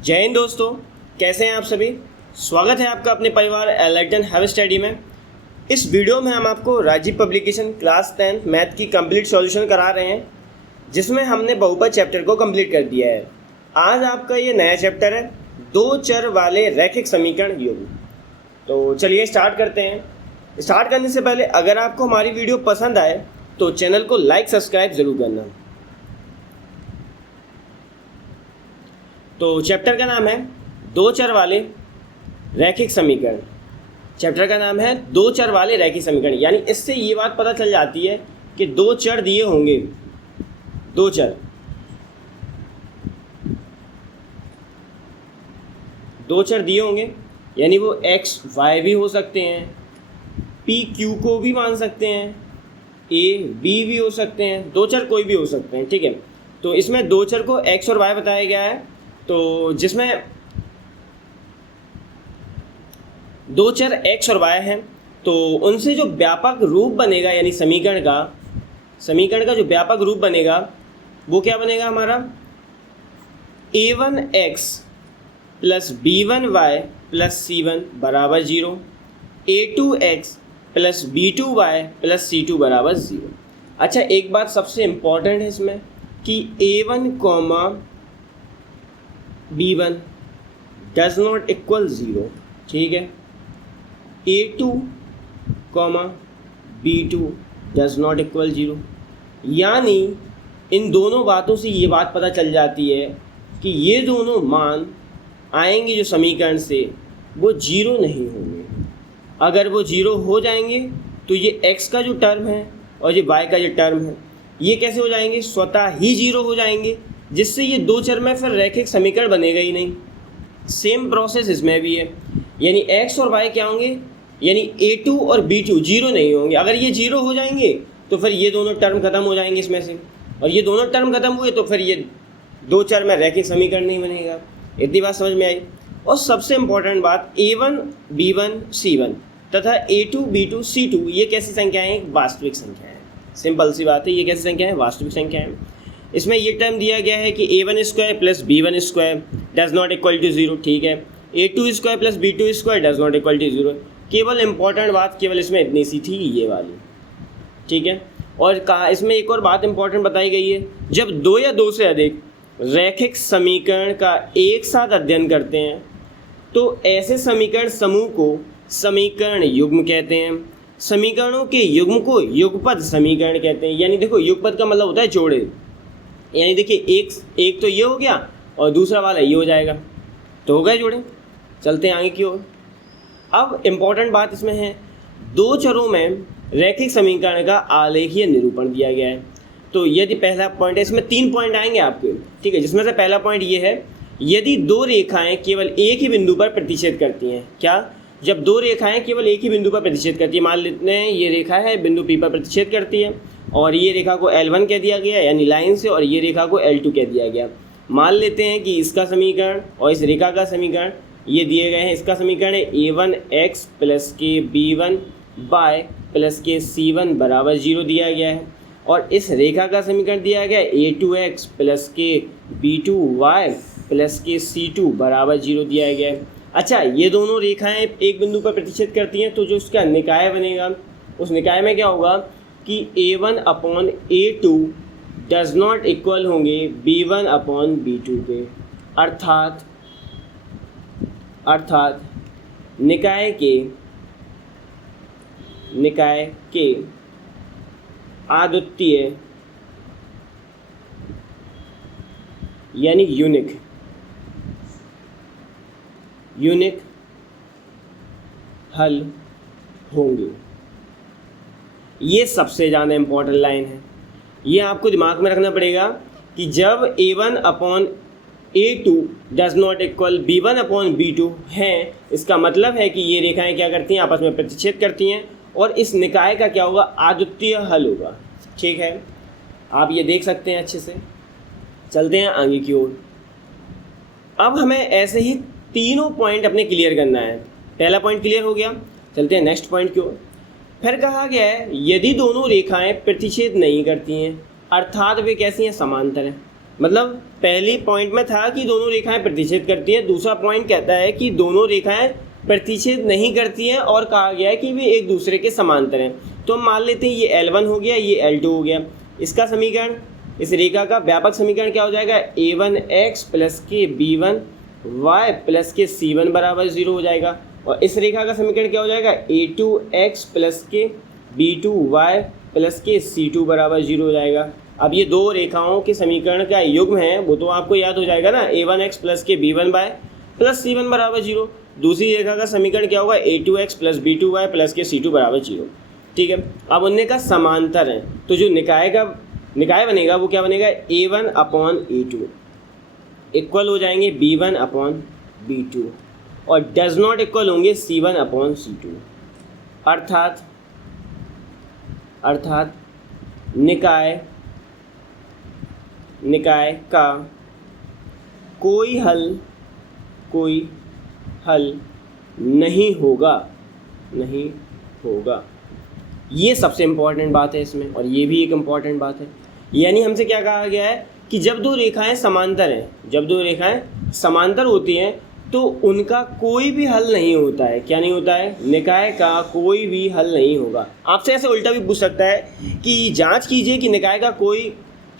जय हिंद दोस्तों, कैसे हैं आप सभी। स्वागत है आपका अपने परिवार एनलाइटन हैव स्टडी में। इस वीडियो में हम आपको राजीव पब्लिकेशन क्लास 10 मैथ की कंप्लीट सॉल्यूशन करा रहे हैं, जिसमें हमने बहुपद चैप्टर को कंप्लीट कर दिया है। आज आपका ये नया चैप्टर है, दो चर वाले रैखिक समीकरण युग्म। तो चलिए स्टार्ट करते हैं। स्टार्ट करने से पहले अगर आपको हमारी वीडियो पसंद आए तो चैनल को लाइक सब्सक्राइब ज़रूर करना। तो चैप्टर का नाम है दो चर वाले रैखिक समीकरण। चैप्टर का नाम है दो चर वाले रैखिक समीकरण, यानी इससे ये बात पता चल जाती है कि दो चर दिए होंगे, दो चर दिए होंगे, यानी वो एक्स वाई भी हो सकते हैं, पी क्यू को भी मान सकते हैं, ए बी भी हो सकते हैं, दो चर कोई भी हो सकते हैं। ठीक है, तो इसमें दो चर को एक्स और वाई बताया गया है। तो जिसमें दो चर एक्स और वाई हैं, तो उनसे जो व्यापक रूप बनेगा, यानी समीकरण का जो व्यापक रूप बनेगा वो क्या बनेगा हमारा, a1x plus b1y plus c1 बराबर 0, a2x plus b2y plus c2 बराबर 0। अच्छा, एक बात सबसे इम्पॉर्टेंट है इसमें कि a1 comma b1 does not equal 0। ठीक है, a2 comma b2 does not equal 0, यानी इन दोनों बातों से ये बात पता चल जाती है कि ये दोनों मान आएंगे जो समीकरण से वो 0 नहीं होंगे। अगर वो 0 हो जाएंगे तो ये x का जो टर्म है और ये y का जो टर्म है ये कैसे हो जाएंगे, स्वतः ही 0 हो जाएंगे, जिससे ये दो चर में फिर रैखिक समीकरण बनेगा ही नहीं। सेम प्रोसेस इसमें भी है, यानी x और y क्या होंगे, यानी a2 और b2 0 नहीं होंगे। अगर ये 0 हो जाएंगे तो फिर ये दोनों टर्म खत्म हो जाएंगे इसमें से, और ये दोनों टर्म खत्म हुए तो फिर ये दो चर में रैखिक समीकरण नहीं बनेगा। इतनी बात समझ में आई। और सबसे इम्पोर्टेंट बात, a1 b1 c1 तथा a2 b2 c2 ये कैसी संख्याएँ हैं, वास्तविक संख्या है। सिंपल सी बात है, ये कैसी संख्या है, वास्तविक संख्या है। इसमें ये टर्म दिया गया है कि a1 square plus b1 square does not equal to 0। ठीक है, a2 square plus b2 square does not equal to 0। केवल इंपॉर्टेंट बात केवल इसमें इतनी सी थी, ये वाली। ठीक है, और कहा इसमें एक और बात इंपॉर्टेंट बताई गई है, जब दो या दो से अधिक रैखिक समीकरण का एक साथ अध्ययन करते हैं तो ऐसे समीकरण समूह को समीकरण युग्म कहते हैं। समीकरणों के युग्म को युगपद समीकरण कहते हैं। यानी देखो, युगपद का मतलब होता है जोड़े, यानी देखिए एक तो ये हो गया और दूसरा वाला ये हो जाएगा, तो हो गए जोड़े। चलते हैं आगे की ओर। अब इम्पॉर्टेंट बात इसमें है, दो चरों में रैखिक समीकरण का आलेखीय निरूपण दिया गया है। तो यदि पहला पॉइंट है, इसमें 3 पॉइंट आएंगे आपके। ठीक है, जिसमें से पहला पॉइंट ये है, यदि दो रेखाएं केवल एक ही बिंदु पर प्रतिच्छेद करती हैं। क्या, जब दो रेखाएं केवल एक ही बिंदु पर प्रतिच्छेद करती है, मान लेते हैं ये रेखा है, बिंदु P पर प्रतिच्छेद करती है, और ये रेखा को L1 कह दिया गया यानी लाइन से, और ये रेखा को L2 कह दिया गया। मान लेते हैं कि इसका समीकरण और इस रेखा का समीकरण ये दिए गए हैं। इसका समीकरण है a1x प्लस के b1 बाय प्लस के c1 बराबर 0 दिया गया है, और इस रेखा का समीकरण दिया गया है a2x प्लस के b2y प्लस के c2 बराबर 0 दिया गया है। अच्छा, ये दोनों रेखाएं एक बिंदु पर प्रतिच्छेद करती हैं, तो जो उसका निकाय बनेगा, उस निकाय में क्या होगा कि a1 upon a2 does not equal होंगे b1 अपॉन b2 के। अर्थात निकाय के अद्वितीय यानी यूनिक हल होंगे। ये सबसे ज़्यादा इम्पोर्टेंट लाइन है, ये आपको दिमाग में रखना पड़ेगा कि जब a1 upon a2 does not equal b1 upon b2 हैं, इसका मतलब है कि ये रेखाएं क्या करती हैं, आपस में प्रतिच्छेद करती हैं, और इस निकाय का क्या होगा, अद्वितीय हल होगा। ठीक है, आप ये देख सकते हैं अच्छे से। चलते हैं आगे की ओर। अब हमें ऐसे ही तीनों पॉइंट अपने क्लियर करना है। पहला पॉइंट क्लियर हो गया, चलते हैं नेक्स्ट पॉइंट की ओर। फिर कहा गया है यदि दोनों रेखाएं प्रतिच्छेद नहीं करती हैं, अर्थात वे कैसी हैं, समांतर हैं। मतलब पहली पॉइंट में था कि दोनों रेखाएं प्रतिच्छेद करती हैं, दूसरा पॉइंट कहता है कि दोनों रेखाएं प्रतिच्छेद नहीं करती हैं और कहा गया है कि वे एक दूसरे के समांतर हैं। तो हम मान लेते हैं ये L1 हो गया, ये L2 हो गया। इसका समीकरण, इस रेखा का व्यापक समीकरण क्या हो जाएगा, a1x प्लस के b1y प्लस के c1 बराबर 0 हो जाएगा। और इस रेखा का समीकरण क्या हो जाएगा, a2x प्लस के b2y प्लस के c2 बराबर 0 हो जाएगा। अब ये दो रेखाओं के समीकरण का युग्म है, वो तो आपको याद हो जाएगा ना, a1x प्लस के b1y प्लस c1 बराबर 0। दूसरी रेखा का समीकरण क्या होगा, a2x प्लस b2y प्लस के c2 बराबर 0। ठीक है, अब उनने का समांतर है, तो जो निकाय बनेगा वो क्या बनेगा, a1 अपॉन a2 इक्वल हो जाएंगे b1 अपॉन b2 और डज नॉट इक्वल होंगे c1 अपॉन c2। अर्थात निकाय का कोई हल नहीं होगा। ये सबसे इम्पॉर्टेंट बात है इसमें, और ये भी एक इम्पॉर्टेंट बात है। यानी हमसे क्या कहा गया है कि जब दो रेखाएं समांतर होती हैं तो उनका कोई भी हल नहीं होता है। क्या नहीं होता है, निकाय का कोई भी हल नहीं होगा। आपसे ऐसे उल्टा भी पूछ सकता है कि जांच कीजिए कि निकाय का कोई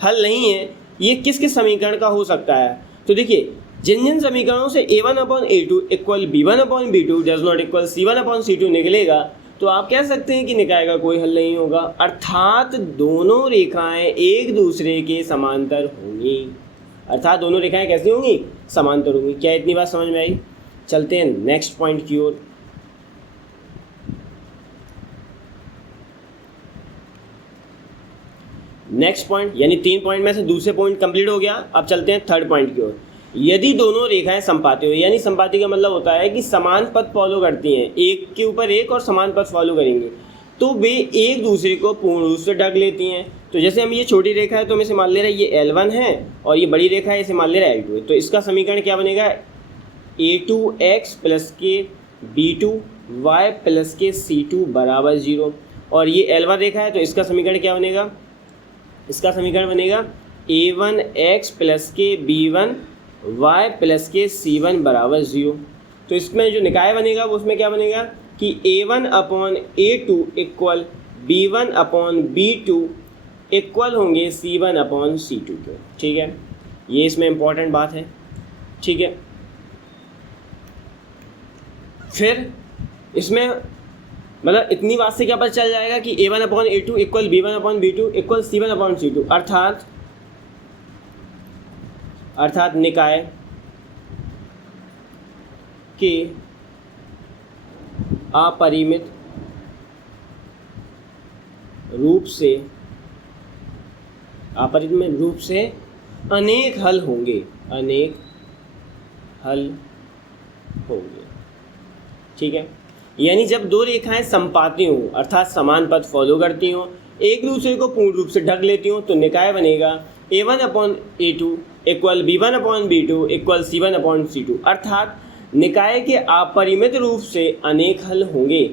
हल नहीं है, ये किस किस समीकरण का हो सकता है। तो देखिए, जिन समीकरणों से a1 upon a2 equal b1 upon b2 does not equal c1 upon c2 निकलेगा, तो आप कह सकते हैं कि निकाय का कोई हल नहीं होगा। अर्थात दोनों रेखाएं एक दूसरे के समांतर होंगी। अर्थात दोनों रेखाएं कैसी होंगी, समांतर होंगी। क्या इतनी बात समझ में आई? चलते हैं नेक्स्ट पॉइंट की ओर। नेक्स्ट पॉइंट, यानी 3 पॉइंट में से दूसरे पॉइंट कंप्लीट हो गया। अब चलते हैं थर्ड पॉइंट की ओर। यदि दोनों रेखाएं संपाती हो, यानी संपाती का मतलब होता है कि समान पथ फॉलो करती हैं, एक के ऊपर एक और समान पथ फॉलो करेंगे, तो वे एक दूसरे को पूर्ण रूप से ढक लेती हैं। तो जैसे हम ये छोटी रेखा है तो हम इसे मान ले रहे हैं ये L1 है, और ये बड़ी रेखा है इसे मान ले रहे हैं L2 है। तो इसका समीकरण क्या बनेगा, a2x प्लस के b2y प्लस के c2 बराबर 0। और ये L1 रेखा है तो इसका समीकरण क्या बनेगा, इसका समीकरण बनेगा a1x प्लस के b1y प्लस के c1 बराबर 0। तो इसमें जो निकाय बनेगा वो उसमें क्या बनेगा कि a1 upon a2 equal b1 upon b2 equal होंगे c1 अपॉन c2 के। ठीक है, ये इसमें इम्पॉर्टेंट बात है। ठीक है, फिर इसमें मतलब इतनी बात से क्या पता चल जाएगा कि a1 upon a2 equal b1 upon b2 equal c1 upon c2। अर्थात निकाय के अपरिमित रूप से अनेक हल होंगे। ठीक है, यानी जब दो रेखाएं संपाती हों अर्थात समान पथ फॉलो करती हों, एक दूसरे को पूर्ण रूप से ढक लेती हों, तो निकाय बनेगा a1 upon a2 equal b1 upon b2 equal c1 upon c2। अर्थात निकाय के अपरिमित रूप से अनेक हल होंगे।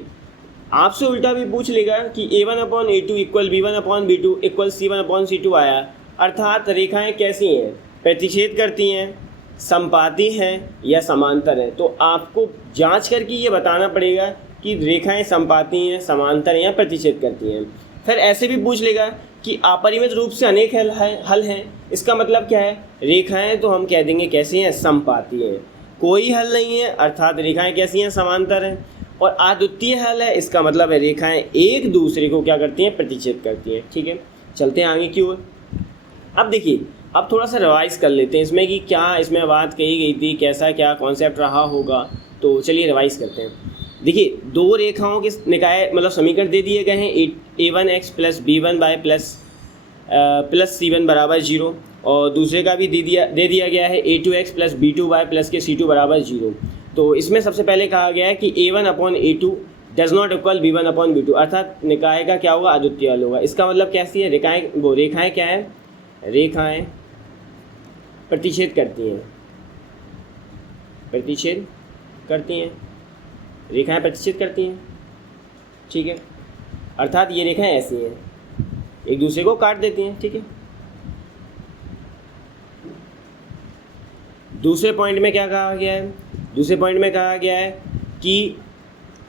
आपसे उल्टा भी पूछ लेगा कि a1 upon a2 equal b1 upon b2 equal c1 upon c2 आया। अर्थात रेखाएं कैसी हैं, प्रतिच्छेद करती हैं, संपाती हैं या समांतर हैं। तो आपको जांच करके ये बताना पड़ेगा कि रेखाएं संपाती हैं, समांतर हैं या प्रतिच्छेद करती हैं। फिर ऐसे भी पूछ लेगा कि अपरिमित रूप से अनेक हल हैं। इसका मतलब क्या है, रेखाएं तो हम कह देंगे कैसी हैं, संपाती हैं, कोई हल नहीं है, अर्थात रेखाएं कैसी हैं, समांतर हैं। और अद्वितीय हल है, इसका मतलब है रेखाएं एक दूसरे को क्या करती हैं, प्रतिच्छेद करती हैं। ठीक है, चलते हैं आगे की ओर। अब देखिए, अब थोड़ा सा रिवाइज कर लेते हैं इसमें कि क्या इसमें बात कही गई थी, कैसा क्या कॉन्सेप्ट रहा होगा। तो चलिए रिवाइज करते हैं। देखिए, दो रेखाओं के निकाय मतलब समीकरण दे दिए गए हैं, a1x plus b1y plus c1 बराबर 0, और दूसरे का भी दे दिया गया है a2x प्लस b2y प्लस के c2 बराबर 0। तो इसमें सबसे पहले कहा गया है कि a1 upon a2 does not equal b1 upon b2, अर्थात निकाय का क्या होगा, अद्वितीय हल होगा। इसका मतलब कैसी है, रेखाएं क्या है, रेखाएं प्रतिच्छेद करती हैं, रेखाएं प्रतिच्छेद करती हैं। ठीक है, अर्थात ये रेखाएं ऐसी हैं, एक दूसरे को काट देती हैं। ठीक है, दूसरे पॉइंट में क्या कहा गया है? दूसरे पॉइंट में कहा गया है कि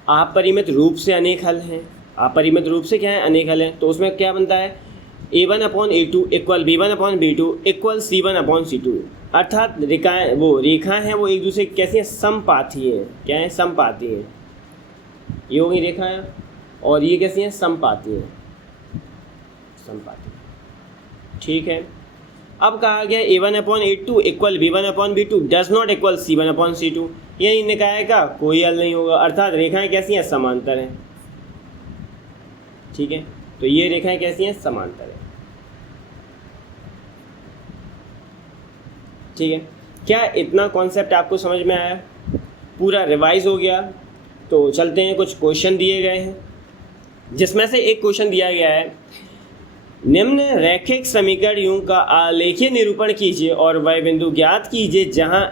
आप परिमित रूप से अनेक हल हैं। आप परिमित रूप से क्या है? अनेक हल हैं। तो उसमें क्या बनता है? a1/a2 equal b1/b2 equal c1/c2। अर्थात रेखाएं हैं वो एक दूसरे की कैसी हैं? समपाती हैं। क्या है? समपाती हैं। ये हो गई रेखाएं और ये कैसी हैं? समपाती हैं। समपाती। ठीक है। अब कहा गया a1/a2 equal b1/b2 does not equal c1/c2। ये निकाय का कोई हल नहीं होगा। अर्थात रेखाएं कैसी हैं? समांतर हैं। ठीक है। तो ये रेखाएं कैसी हैं? समांतर हैं। ठीक है। क्या इतना कॉन्सेप्ट आपको समझ में आया? पूरा रिवाइज हो गया। तो चलते हैं, कुछ क्वेश्चन दिए गए हैं जिसमें से एक क्वेश्चन दिया गया है, निम्न रैखिक समीकरणों का आलेखीय निरूपण कीजिए और वह बिंदु ज्ञात कीजिए जहां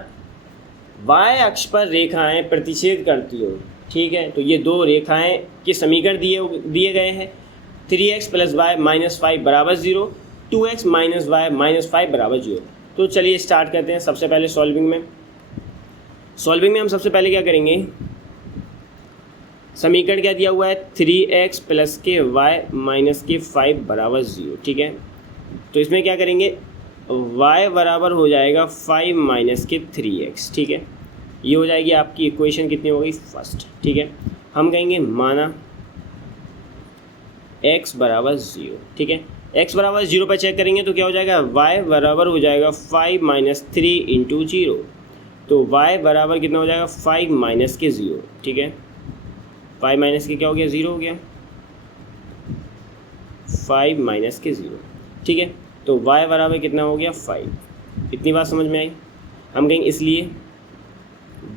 y अक्ष पर रेखाएं प्रतिच्छेद करती हो। ठीक है। तो ये दो रेखाएं के समीकरण दिए गए हैं। 3x + y - 5 = 0, 2x - y - 5 = 0। तो चलिए स्टार्ट करते हैं। सबसे पहले सॉल्विंग में हम सबसे पहले क्या करेंगे? समीकरण क्या दिया हुआ है? 3x + y - 5 = 0। ठीक है। तो इसमें क्या करेंगे? y बराबर हो जाएगा 5 - 3x। ठीक है। ये हो जाएगी आपकी इक्वेशन कितनी हो गई? फर्स्ट। ठीक है। हम कहेंगे माना x बराबर 0। ठीक है। x बराबर 0 पर चेक करेंगे तो क्या हो जाएगा? y बराबर हो जाएगा 5 - 3 × 0। तो y बराबर कितना हो जाएगा? 5 - 0। ठीक है। 5 - क्या हो गया? 0 हो गया। 5 - 0। ठीक है। तो y बराबर कितना हो गया? 5। इतनी बात समझ में आई? हम कहेंगे इसलिए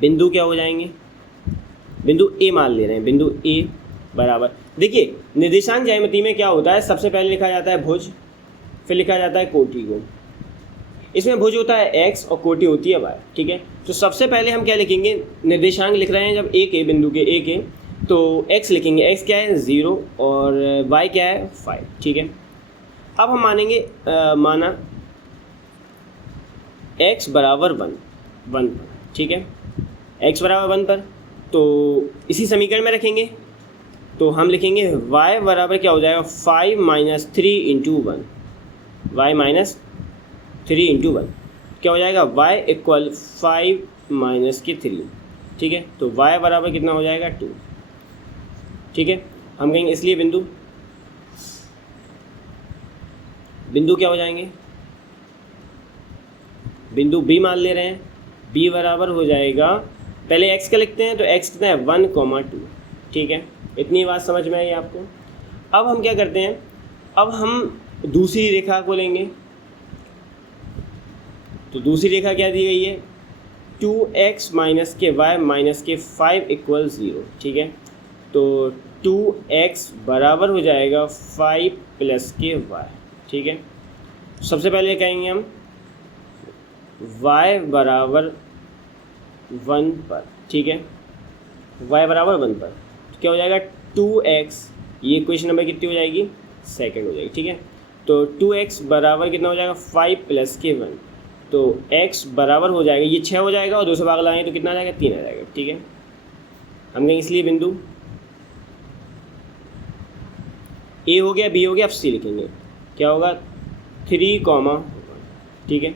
बिंदु क्या हो जाएंगे? बिंदु A मान ले रहे हैं। बिंदु A बराबर, देखिए निर्देशांक ज्यामिति में क्या होता है? सबसे पहले लिखा जाता है भुज, फिर लिखा जाता है कोटि को। इसमें भुज होता है x और कोटि होती है y। ठीक है। तो सबसे पहले हम क्या लिखेंगे? निर्देशांक लिख रहे हैं जब a के, बिंदु के a के, तो x लिखेंगे। x क्या है? 0 और y क्या है? 5। ठीक है। अब हम मानेंगे माना x बराबर 1 पर। ठीक है। x बराबर 1 पर तो इसी समीकरण में रखेंगे। तो हम लिखेंगे y बराबर क्या हो जाएगा? 5 - 3 × 1। y - 3 × 1 क्या हो जाएगा? y equal 5 - 3। ठीक है। तो y बराबर कितना हो जाएगा? 2। ठीक है। हम कहेंगे इसलिए बिंदु क्या हो जाएंगे? बिंदु B मान ले रहे हैं। B बराबर हो जाएगा, पहले x का लिखते हैं तो x कितना है? 1, 2। ठीक है। इतनी बात समझ में आई आपको? अब हम क्या करते हैं? अब हम दूसरी रेखा को लेंगे। तो दूसरी रेखा क्या दी गई है? 2x - y - 5 = 0। ठीक है। तो 2x बराबर हो जाएगा 5 + y। ठीक है। सबसे पहले कहेंगे हम y बराबर 1 पर। ठीक है। y बराबर 1 पर तो क्या हो जाएगा? 2x, ये क्वेश्चन नंबर कितनी हो जाएगी? सेकंड हो जाएगी। ठीक है। तो 2x बराबर कितना हो जाएगा? 5 + 1। तो x बराबर हो जाएगा, ये 6 हो जाएगा और 2 से भाग लगाएंगे तो कितना आ जाएगा? 3 आ जाएगा। ठीक है। हम कहेंगे इसलिए बिंदु A हो गया, B हो गया, अब C लिखेंगे। क्या होगा? 3, ठीक है।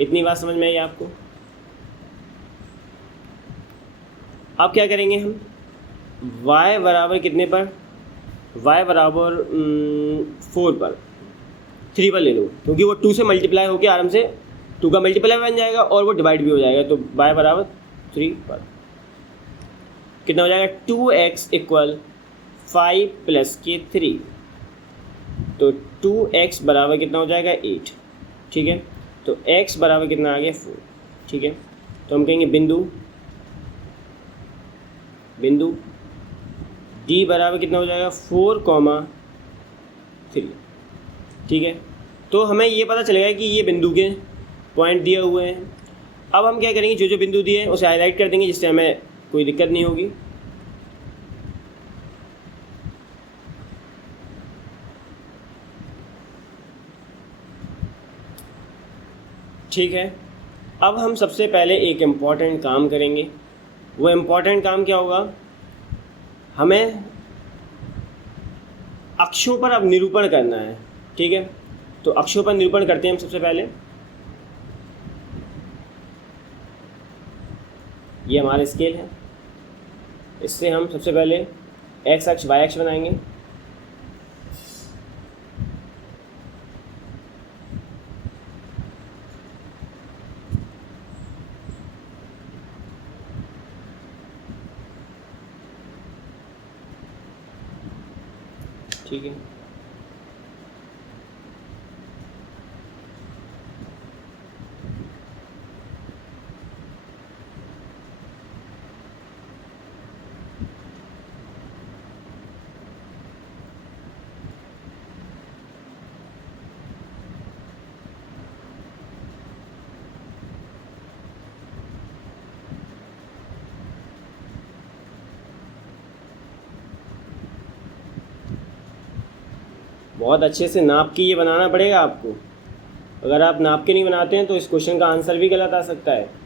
इतनी बात समझ में आई आपको? अब क्या करेंगे हम? y बराबर कितने पर? y बराबर 4 पर, 3 पर ले लो, क्योंकि वो 2 से मल्टीप्लाई होकर आराम से 2 का मल्टीप्लाई बन जाएगा और वो डिवाइड भी हो जाएगा। तो y बराबर 3 पर कितना हो जाएगा? 2x equal 5 + 3। तो 2x बराबर कितना हो जाएगा? 8। ठीक है। तो x बराबर कितना आ गया? 4। ठीक है। तो हम कहेंगे बिंदु D बराबर कितना हो जाएगा? 4, 3। ठीक है। तो हमें ये पता चलेगा कि ये बिंदु के पॉइंट दिए हुए हैं। अब हम क्या करेंगे? जो जो बिंदु दिए हैं उसे हाईलाइट कर देंगे, जिससे हमें कोई दिक्कत नहीं होगी। ठीक है। अब हम सबसे पहले एक इम्पॉर्टेंट काम करेंगे। वो इम्पॉर्टेंट काम क्या होगा, हमें अक्षों पर अब निरूपण करना है। ठीक है, तो अक्षों पर निरूपण करते हैं हम सबसे पहले। ये हमारा स्केल है, इससे हम सबसे पहले एक्स अक्ष वाई अक्ष बनाएंगे। ठीक है, बहुत अच्छे से नाप के ये बनाना पड़ेगा आपको। अगर आप नाप के नहीं बनाते हैं तो इस क्वेश्चन का आंसर भी गलत आ सकता है।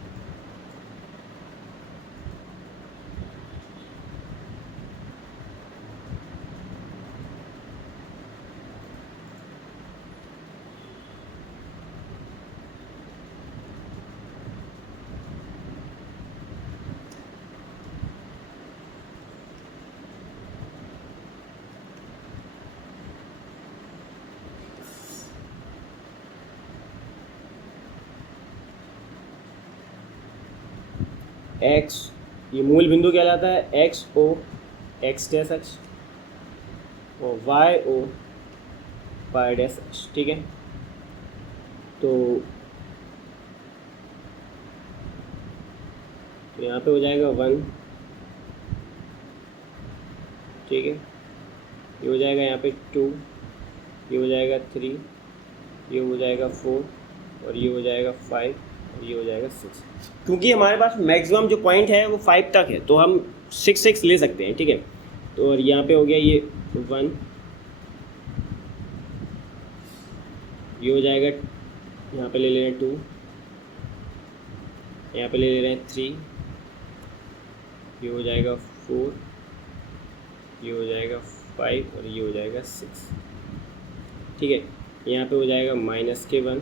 एक्स, ये मूल बिंदु कहलाता है, एक्स ओ एक्स डैश अक्ष और वाई ओ वाई डैश अक्ष। ठीक है, तो यहाँ पे हो जाएगा 1। ठीक है, ये हो जाएगा यहाँ पे 2, ये हो जाएगा 3, ये हो जाएगा 4 और ये हो जाएगा 5 और ये हो जाएगा 6। क्योंकि हमारे पास मैक्सिमम जो पॉइंट है वो 5 तक है तो हम 6 ले सकते हैं। ठीक है, तो और यहाँ पे हो गया ये 1, ये हो जाएगा, यहाँ पे ले ले रहे हैं 2, यहाँ पे ले ले रहे हैं 3, ये हो जाएगा 4, ये हो जाएगा 5 और ये हो जाएगा 6। ठीक है, यहाँ पे हो जाएगा -1,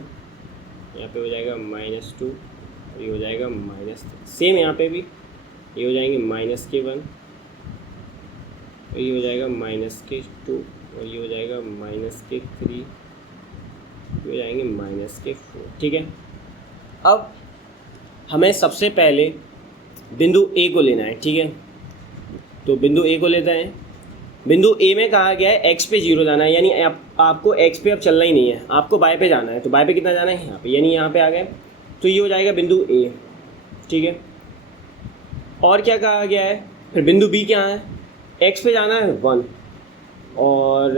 यहाँ पे हो जाएगा -2 और ये हो जाएगा -3। सेम यहाँ पे भी ये हो जाएंगे -1 और ये हो जाएगा -2 और ये हो जाएगा -3, ये हो जाएंगे -4। ठीक है, अब हमें सबसे पहले बिंदु ए को लेना है। ठीक है, तो बिंदु ए को लेते हैं। बिंदु ए में कहा गया है एक्स पे 0 लाना है, यानी आपको एक्स पे अब चलना ही नहीं है, आपको बाय पे जाना है। तो बाय पे कितना जाना है, यहाँ पे, यानी यहाँ पे आ गए तो ये हो जाएगा बिंदु ए। ठीक है, और क्या कहा गया है, फिर बिंदु बी क्या है, एक्स पे जाना है 1 और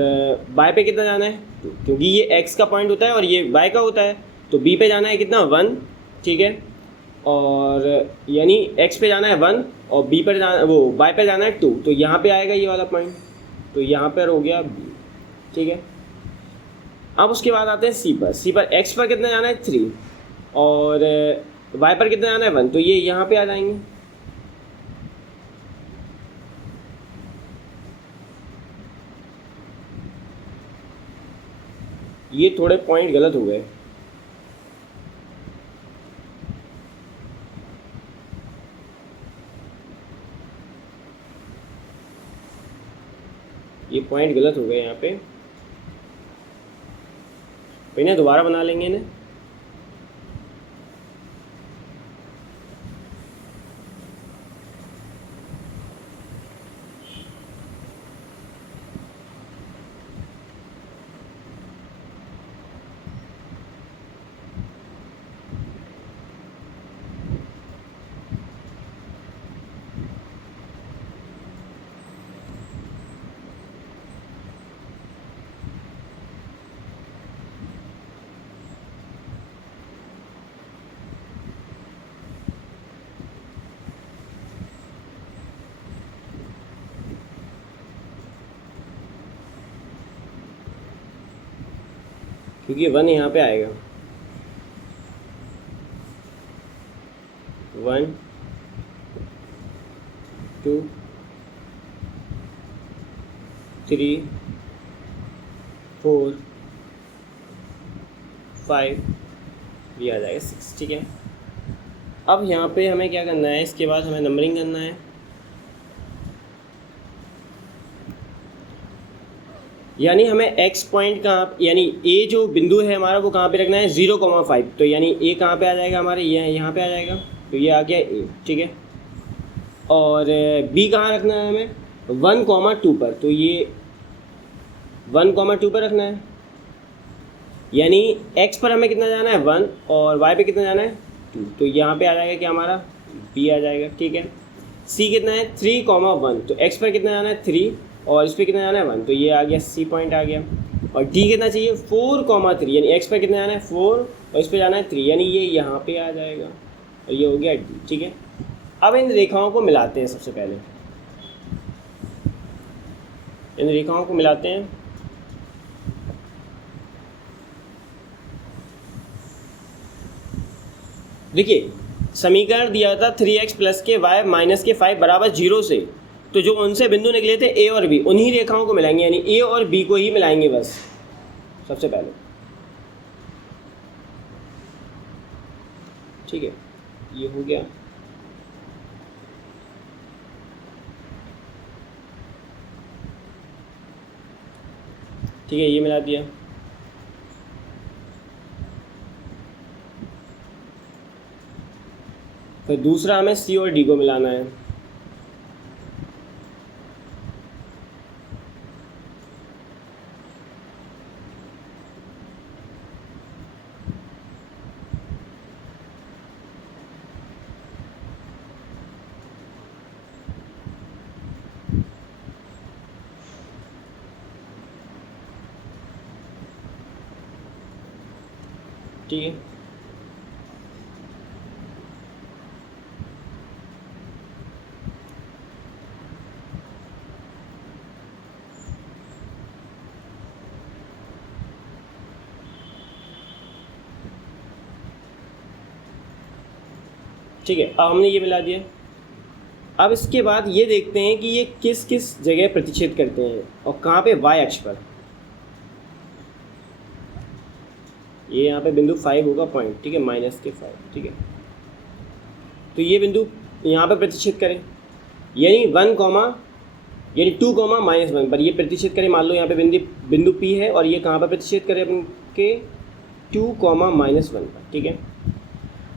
बाय पे कितना जाना है 2, क्योंकि ये एक्स का पॉइंट होता है और ये बाय का होता है। तो बी पे जाना है कितना 1। ठीक है, और यानी एक्स पे जाना है 1 और बी पर जाना, वो बाय पे जाना है 2, तो यहाँ पे आएगा ये वाला पॉइंट, तो यहाँ पर हो गया बी। ठीक है, अब उसके बाद आते हैं सी पर। सी पर एक्स पर कितना जाना है 3 और वाई पर कितना जाना है 1, तो ये यहाँ पे आ जाएंगे। ये थोड़े पॉइंट गलत हो गए, ये पॉइंट गलत हो गए यहाँ पे, इन्हें दोबारा बना लेंगे इन्हें। क्योंकि 1 यहाँ पे आएगा। 2 3 4 5, ये आ जाएगा 6। ठीक है, अब यहाँ पे हमें क्या करना है, इसके बाद हमें नंबरिंग करना है। यानी हमें एक्स पॉइंट कहाँ, यानी ए जो बिंदु है हमारा वो कहाँ पे रखना है, 0,5। तो यानी ए कहाँ पे आ जाएगा हमारे, ये यहाँ पे आ जाएगा, तो ये आ गया ए। ठीक है, और बी कहाँ रखना है हमें, 1,2 पर। तो ये 1,2 पर रखना है। यानी एक्स पर हमें कितना जाना है 1 और वाई पे कितना जाना है 2। तो यहाँ पे आ जाएगा क्या हमारा, बी आ जाएगा। ठीक है, सी कितना है 3,1। तो एक्स पर कितना जाना है 3 और इस पर कितना जाना है 1। तो ये आ गया, सी पॉइंट आ गया। और डी कितना चाहिए 4,3, यानी एक्स पर कितना जाना है 4 और इस पर जाना है 3, यानी ये यहाँ पे आ जाएगा और ये हो गया डी। ठीक है, अब इन रेखाओं को मिलाते हैं। सबसे पहले इन रेखाओं को मिलाते हैं। देखिए, समीकरण दिया था 3x प्लस के y माइनस के 5 बराबर 0 से। तो जो उनसे बिंदु निकले थे ए और बी, उन्हीं रेखाओं को मिलाएंगे, यानी ए और बी को ही मिलाएंगे बस सबसे पहले। ठीक है, ये हो गया। ठीक है, ये मिला दिया। फिर दूसरा हमें सी और डी को मिलाना है। ठीक है, ठीक है, अब हमने ये मिला दिया। अब इसके बाद ये देखते हैं कि ये किस किस जगह प्रतिच्छेद करते हैं और कहाँ पे, वाई अक्ष पर। ये यहाँ पे बिंदु 5 होगा पॉइंट। ठीक है, माइनस के 5। ठीक है, तो ये बिंदु यहाँ पे प्रतिच्छेद करें, यानी 2,-1 पर ये प्रतिच्छेद करें। मान लो यहाँ पे बिंदु P है और ये कहाँ पर प्रतिच्छेद करें अपन के 2,-1 पर। ठीक है,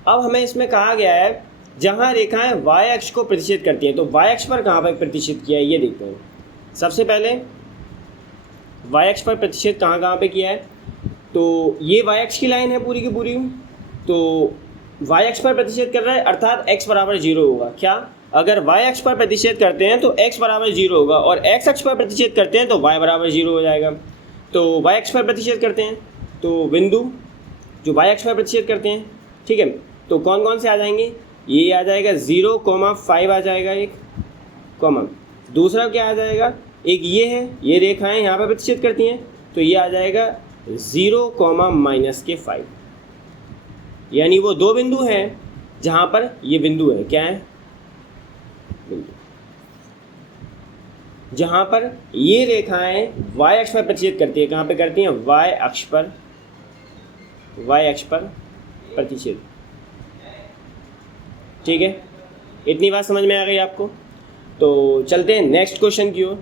अब हमें इसमें कहा गया है जहाँ रेखाएं y अक्ष को प्रतिच्छेद करती हैं, तो y अक्ष पर कहाँ पर प्रतिच्छेद किया है ये देखते हैं। सबसे पहले y अक्ष पर प्रतिच्छेद कहाँ कहाँ पे किया है, तो ये y अक्ष की लाइन है पूरी की पूरी। तो y अक्ष पर प्रतिच्छेद कर रहा है, अर्थात x बराबर 0 होगा। क्या, अगर y अक्ष पर प्रतिच्छेद करते हैं तो x बराबर 0 होगा, और x अक्ष पर प्रतिच्छेद करते हैं तो y बराबर 0 हो जाएगा। तो y अक्ष पर प्रतिच्छेद करते हैं तो बिंदु जो y अक्ष पर प्रतिच्छेद करते हैं, ठीक है, तो कौन कौन से आ जाएंगे, ये आ जाएगा 0,5 आ जाएगा एक, कॉमा दूसरा क्या आ जाएगा, एक ये है, ये रेखाएं यहाँ पर प्रतिच्छेद करती हैं, तो ये आ जाएगा 0,-5। यानी वो दो बिंदु हैं जहाँ पर ये बिंदु है, क्या है, बिंदु जहाँ पर ये रेखाएं y अक्ष पर प्रतिच्छेद करती है। कहाँ पे करती हैं, y अक्ष पर प्रतिच्छेद। ठीक है, इतनी बात समझ में आ गई आपको। तो चलते हैं नेक्स्ट क्वेश्चन की ओर।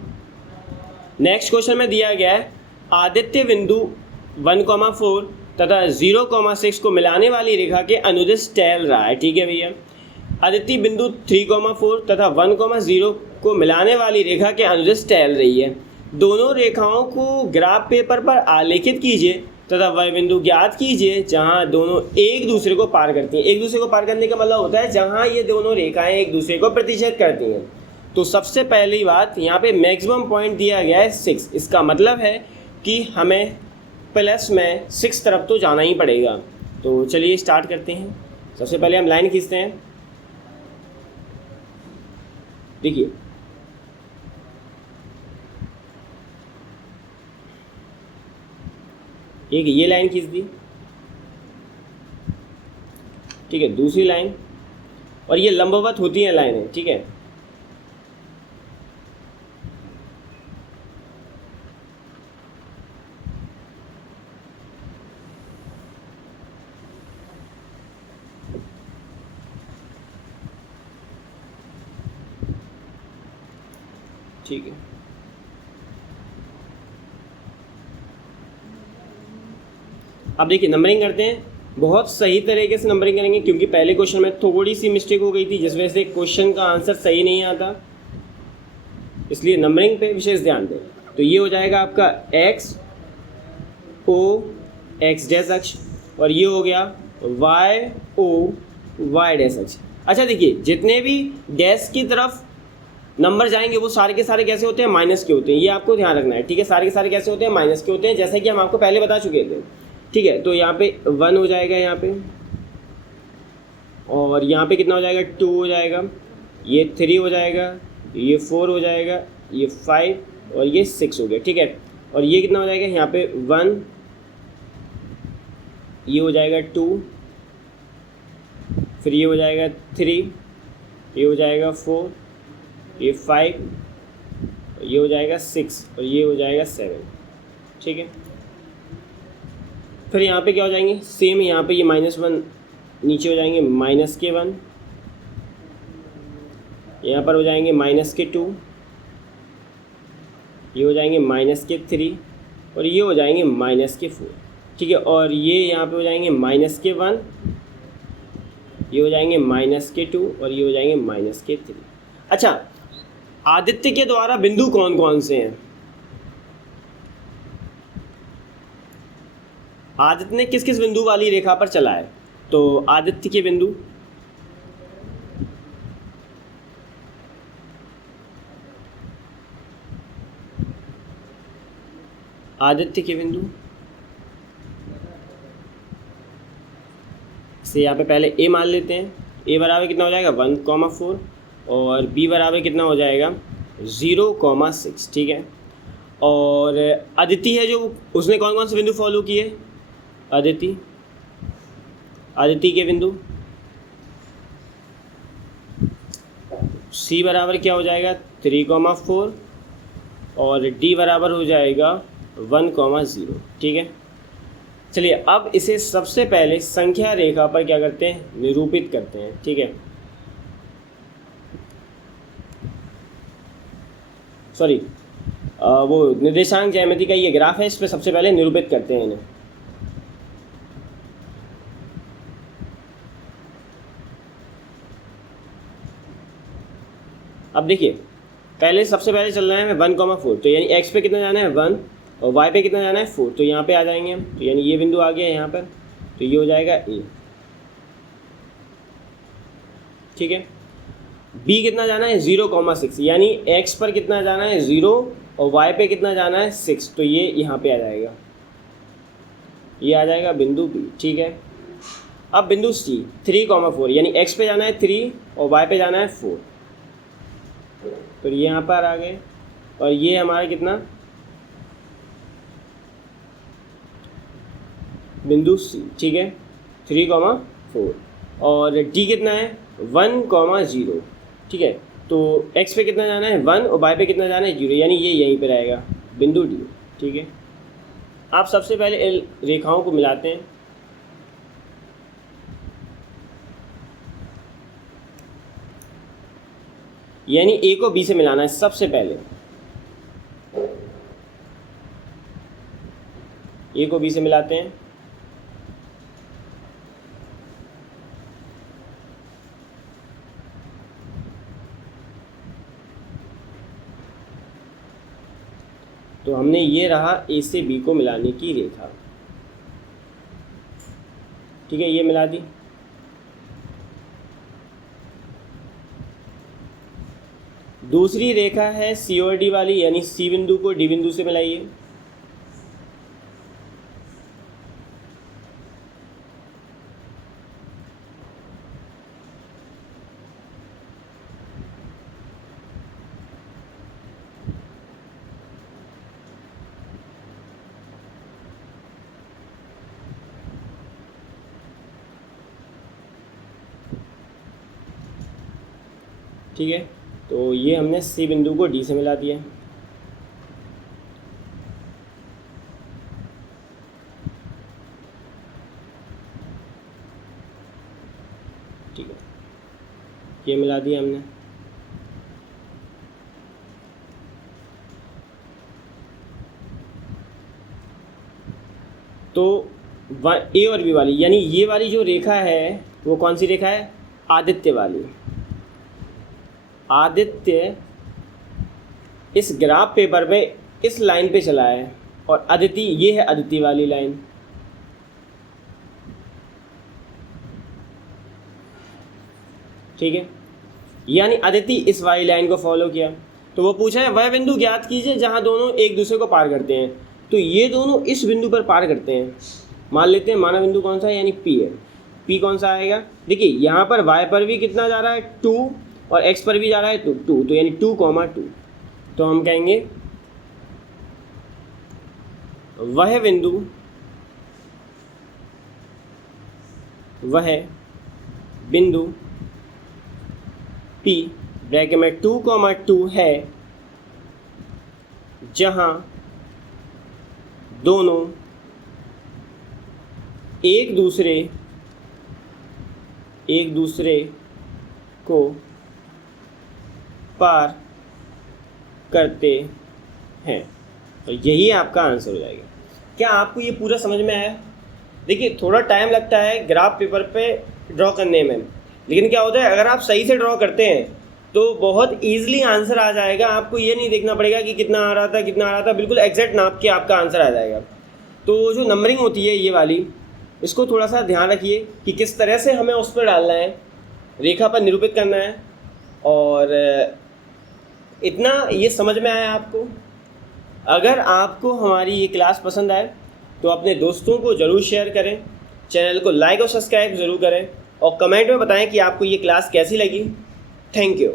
नेक्स्ट क्वेश्चन में दिया गया है आदित्य बिंदु 1,4 तथा 0,6 को मिलाने वाली रेखा के अनुदिश टहल रहा है। ठीक है भैया, आदित्य बिंदु 3,4 तथा 1,0 को मिलाने वाली रेखा के अनुदिश टहल रही है। दोनों रेखाओं को ग्राफ पेपर पर आलेखित कीजिए तथा वह बिंदु ज्ञात कीजिए जहां दोनों एक दूसरे को पार करती हैं। एक दूसरे को पार करने का मतलब होता है जहां ये दोनों रेखाएं एक दूसरे को प्रतिच्छेद करती हैं। तो सबसे पहली बात यहाँ पे मैक्सिमम पॉइंट दिया गया है 6। इसका मतलब है कि हमें प्लस में 6 तरफ तो जाना ही पड़ेगा। तो चलिए स्टार्ट करते हैं। सबसे पहले हम लाइन खींचते हैं। देखिए, एक ये लाइन खींच दी, ठीक है, दूसरी लाइन, और ये लंबवत होती हैं लाइनें। ठीक है, ठीक है। अब देखिए नंबरिंग करते हैं, बहुत सही तरीके से नंबरिंग करेंगे क्योंकि पहले क्वेश्चन में थोड़ी सी मिस्टेक हो गई थी जिस वजह से क्वेश्चन का आंसर सही नहीं आता, इसलिए नंबरिंग पे विशेष ध्यान दें। तो ये हो जाएगा आपका एक्स ओ एक्स डैश अक्ष और ये हो गया वाई ओ वाई डैश अक्ष। अच्छा देखिए जितने भी डैश की तरफ नंबर जाएंगे वो सारे के सारे कैसे होते हैं, माइनस के होते हैं, ये आपको ध्यान रखना है, ठीक है। सारे के सारे कैसे होते हैं, माइनस के होते हैं, जैसे कि हम आपको पहले बता चुके थे, ठीक है। तो यहाँ पे 1 हो जाएगा यहाँ पे, और यहाँ पे कितना हो जाएगा, 2 हो जाएगा, ये 3 हो जाएगा, ये 4 हो जाएगा, ये 5 और ये 6 हो गया, ठीक है। और ये कितना हो जाएगा, यहाँ पे 1, ये हो जाएगा 2, फिर ये हो जाएगा 3, ये हो जाएगा 4, ये 5, ये हो जाएगा 6 और ये हो जाएगा 7, ठीक है। फिर यहाँ पे क्या हो जाएंगे, सेम यहाँ पे ये -1 नीचे हो जाएंगे -1, यहाँ पर हो जाएंगे -2, ये हो जाएंगे -3 और ये हो जाएंगे -4, ठीक है। और ये यहाँ पे हो जाएंगे -1, ये हो जाएंगे -2 और ये हो जाएंगे -3। अच्छा आदित्य के द्वारा बिंदु कौन कौन से हैं, आदित्य ने किस किस बिंदु वाली रेखा पर चला है, तो आदित्य के बिंदु से यहाँ पे पहले ए मान लेते हैं, ए बराबर कितना हो जाएगा 1,4 और बी बराबर कितना हो जाएगा 0,6, ठीक है। और अदिति है जो उसने कौन कौन से बिंदु फॉलो किए, अदिति के बिंदु सी बराबर क्या हो जाएगा 3,4 और डी बराबर हो जाएगा 1,0, ठीक है। चलिए अब इसे सबसे पहले संख्या रेखा पर क्या करते हैं, निरूपित करते हैं, ठीक है। सॉरी वो निर्देशांक ज्यामिति का ये ग्राफ है, इस पर सबसे पहले निरूपित करते हैं इन्हें। अब देखिए पहले सबसे पहले चल रहा है 1,4, तो यानी x पे कितना जाना है 1 और y पे कितना जाना है 4, तो यहाँ पे आ जाएंगे हम, तो यानी ये बिंदु आ गया यहाँ पर, तो ये हो जाएगा a, ठीक है। b कितना जाना है 0,6, यानी x पर कितना जाना है 0 और y पे कितना जाना है 6, तो ये यहाँ पे आ जाएगा, ये आ जाएगा बिंदु b, ठीक है। अब बिंदु c 3,4, यानी x पे जाना है 3 और y पे जाना है 4, तो ये यहाँ पर आ गए, और ये हमारा कितना बिंदु C, ठीक है 3,4 और D कितना है 1,0, ठीक है। तो x पे कितना जाना है 1 और y पे कितना जाना है 0, यानी ये यहीं पे रहेगा बिंदु D, ठीक है। आप सबसे पहले इन रेखाओं को मिलाते हैं, यानी A को B से मिलाना है सबसे पहले, A को B से मिलाते हैं, तो हमने ये रहा A से B को मिलाने की रेखा, ठीक है, ये मिला दी। दूसरी रेखा है C और D वाली, यानी C बिंदु को D बिंदु से मिलाइए, ठीक है। तो ये हमने C बिंदु को D से मिला दिया, ठीक है, ये मिला दिया हमने। तो ए और बी वाली, यानी ये वाली जो रेखा है वो कौन सी रेखा है? आदित्य वाली। आदित्य इस ग्राफ पेपर पे इस लाइन पे चला है और अदिति, ये है अदिति वाली लाइन। ठीक है, यानी अदिति इस वाली लाइन को फॉलो किया। तो वो पूछा है वह बिंदु ज्ञात कीजिए जहां दोनों एक दूसरे को पार करते हैं। तो ये दोनों इस बिंदु पर पार करते हैं। मान लेते हैं माना बिंदु कौन सा है, यानी पी है। पी कौन सा आएगा? देखिए यहाँ पर वाई पर भी कितना जा रहा है 2 और एक्स पर भी जा रहा है 2, तो यानी 2,2। तो हम कहेंगे वह बिंदु P ब्रैकेट में 2,2 है जहाँ दोनों एक दूसरे को पार करते हैं। तो यही आपका आंसर हो जाएगा। क्या आपको ये पूरा समझ में आया? देखिए थोड़ा टाइम लगता है ग्राफ पेपर पे ड्रॉ करने में, लेकिन क्या होता है अगर आप सही से ड्रॉ करते हैं तो बहुत ईजिली आंसर आ जाएगा। आपको ये नहीं देखना पड़ेगा कि कितना आ रहा था, बिल्कुल एग्जैक्ट नाप के आपका आंसर आ जाएगा। तो जो नंबरिंग होती है ये वाली, इसको थोड़ा सा ध्यान रखिए कि किस तरह से हमें उस पर डालना है, रेखा पर निरूपित करना है। और इतना ये समझ में आया आपको? अगर आपको हमारी ये क्लास पसंद आए तो अपने दोस्तों को ज़रूर शेयर करें, चैनल को लाइक और सब्सक्राइब ज़रूर करें और कमेंट में बताएं कि आपको ये क्लास कैसी लगी। Thank you.